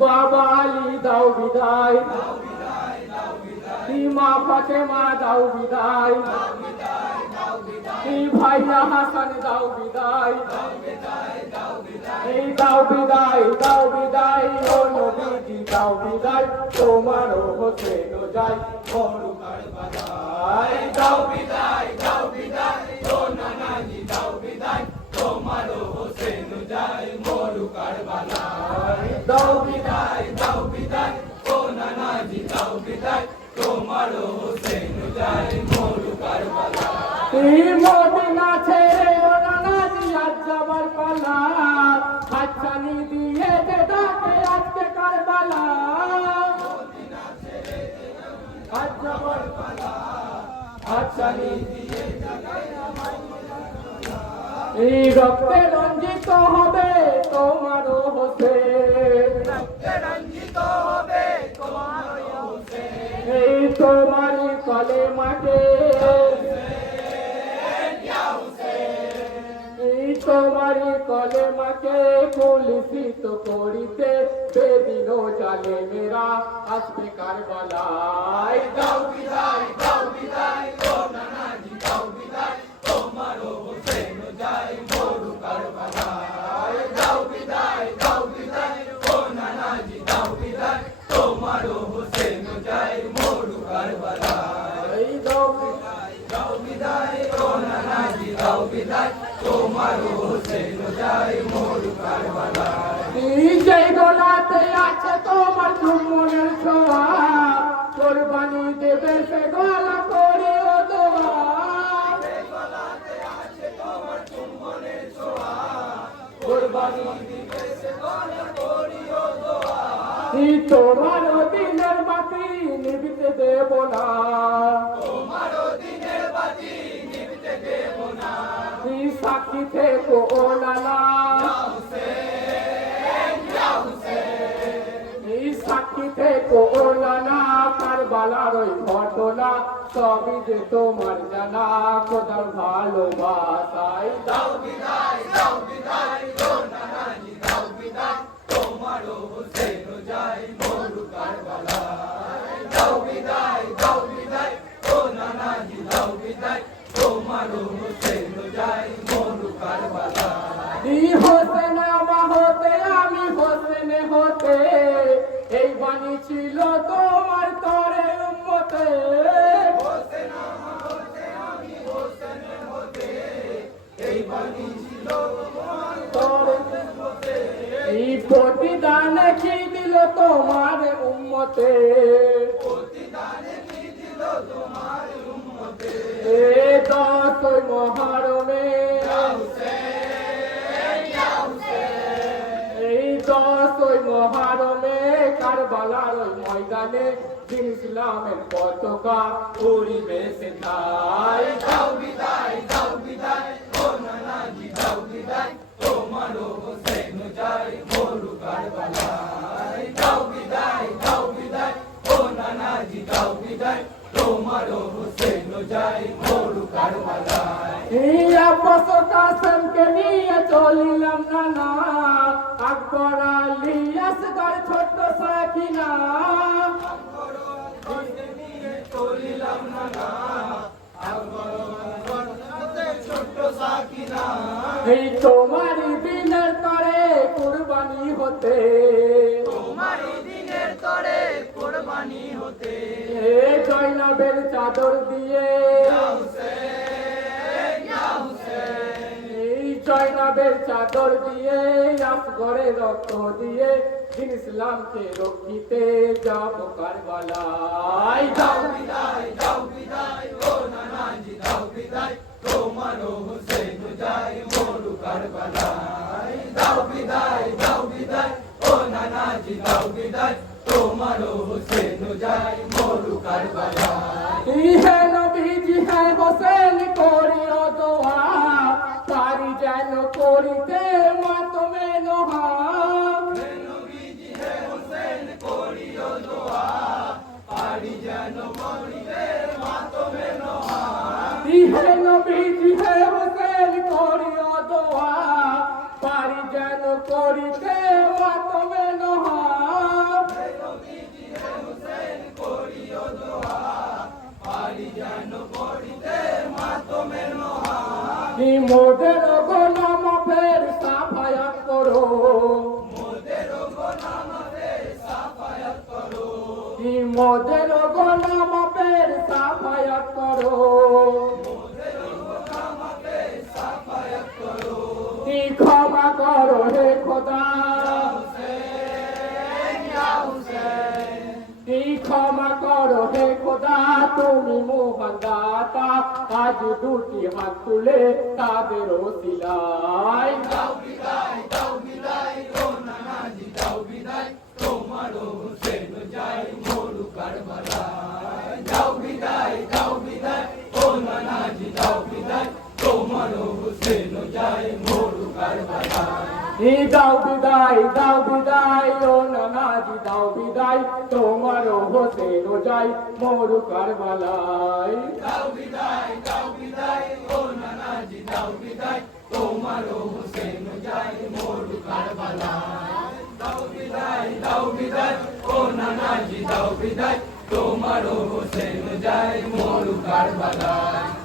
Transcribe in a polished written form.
বাবা আলী দাও বিদায়, মা ফাতেমা দাও বিদায়, ভাইয়া হাসান দাও বিদায়, এই দাও বিদায়, দাও বিদায়, ও নবীজি দাও বিদায়, তোমার হোসেন যায় মরু কারবালায়। দাও বিদায়, দাও বিদায়, ও নানাজি দাও বিদায়, তোমার হোসেন যায় মরু কারবালায়। দাও বিদায়, দাও বিদায়, ও নানাজি দাও বিদায়, তোমার হোসেন যায় মরু কারবালায়। মদিনা ছেড়ে ও নানাজি আজ যাবার পালা, হাতছানি দিয়ে যে ডাকে আজকে কারবালা। মদিনা ছেড়ে আজ যাবার পালা, হাতছানি দিয়ে এই রক্তে রঞ্জিত হবে তোমার হোসেন, রক্তে রঞ্জিত হবে তোমার হোসেন, এই তোমারই কলেমাকে, এই তোমারই কলেমাকে কলুষিত করিতে বেদিন জালেমেরা আসবে কারবালায়। দাও বিদায়, দাও বিদায়, ও নানাজি দাও বিদায়, তোমার হোসেন যায় মরু কারবালায়। দাও বিদায়, দাও বিদায়, ও নানাজি দাও বিদায়, তোমার হোসেন যায় মরু কারবালায়। দাও বিদায়, দাও বিদায়, ও নানাজি দাও বিদায়, তোমার হোসেন যায় মরু কারবালায়। যে গোলাতে আছে তোমার চুম্বনের ছোঁয়া, কোরবানি দেবে সে গলা করে ও দোয়া। যে গোলাতে আছে তোমার চুম্বনের ছোঁয়া, কোরবানি দেবে সে গলা করে ও দোয়া। তোমার দিনের বাতি নিভিতে দেব না, তোমার দিনের বাতি নিভিতে দেব না, সাক্ষী থেকো ও নানা, সাক্ষী থেকো ও নানা, কারবালার ওই ঘটনা সবই যে তোমার জানা, খোদার ভালোবাসায়। দাও বিদায়, দাও বিদায়, ও নানাজি দাও বিদায়, তোমার হোসেন যায় মরু কারবালায়। দাও বিদায়, দাও বিদায়, ও নানাজি দাও বিদায়, তোমার হোসেন যায় মরু কারবালায়। হোসেন আমা হতে আমি হোসেন হতে, এই বাণী ছিল তোমার তরে উম্মতে। হোসেন আমা হতে আমি হোসেন হতে, এই বাণী ছিল তোমার তরে উম্মতে। এই প্রতিদান কি দিল তোমার উম্মতে, প্রতিদান কি দিল তোমার উম্মতে। এ দশ মহরমে, এই দশ মহরমে কারবালার ময়দানে দিন ইসলামের পতাকা উড়িবে সেথায়। দাও বিদায়, দাও বিদায়, ও নানাজি দাও বিদায়, তোমার হোসেন যায় মরু কারবালায়। দাও বিদায়, দাও বিদায়, ও নানাজি দাও বিদায়, তোমার হোসেন যায় মরু কারবালায়। এই আব্বাস কাসেমকে নিয়ে চলিলাম নানা, আকবর আলী আসগর ছোট সাকিনা, আকবর আলীকে নিয়ে চলিলাম নানা, আকবর আলী ছোট সাকিনা। এই তোমারই দিনের তরে কুরবানি হতে, তোমারই দিনের তরে কুরবানি হতে, জয়নাবের চাদর দিয়ে, জয়নাবের চাদর দিয়ে, আসগরের রক্ত দিয়ে, দিন ইসলামকে রক্ষিতে যাব কারবালায়। দাও বিদায়, দাও বিদায়, ও নানাজি দাও বিদায়, তোমার হোসেন যায় মরু কারবালায়। দাও বিদায়, দাও বিদায়, ও নানাজি দাও বিদায়, তোমার হোসেন যায় মরু কারবালায়। হে নবীজি হে হোসেন করিও দোয়া, পারি যেন করিতে মাতমে নোহা। হে নবীজি হে হোসেন করিও দোয়া, পারি যেন করিতে মাতমে নোহা। হে নবীজি হে হোসেন করিও দোয়া, পারি যেন করিতে মাতমে নোহা। মোদের গোলাম ফের সাফায়াত করো মোদের গোলাম ফের সাফায়াত করো ক্ষমা করো হে খোদা ক্ষমা করো হে খোদা তুমি মহান দাতা আজ দুটি হাত তুলে তাদের ওসিলায় দাও বিদায় ও নানাজি দাও বিদায় তোমার হোসেন যাই মরু কারবালায় দাও বিদায় ও নানাজি দাও বিদায় তোমার হোসেন যাই মরু কারবালায় দাও বিদায় ও নানাজি দাও বিদায় তোমার হোসেন যাই মরু কারবালায় দাও বিদায় ও নানাজি দাও বিদায় তোমার হোসেন যাই মরু কারবালায় দাও বিদায় ও নানাজি দাও বিদায় তোমার হোসেন যাই মরু কারবালায়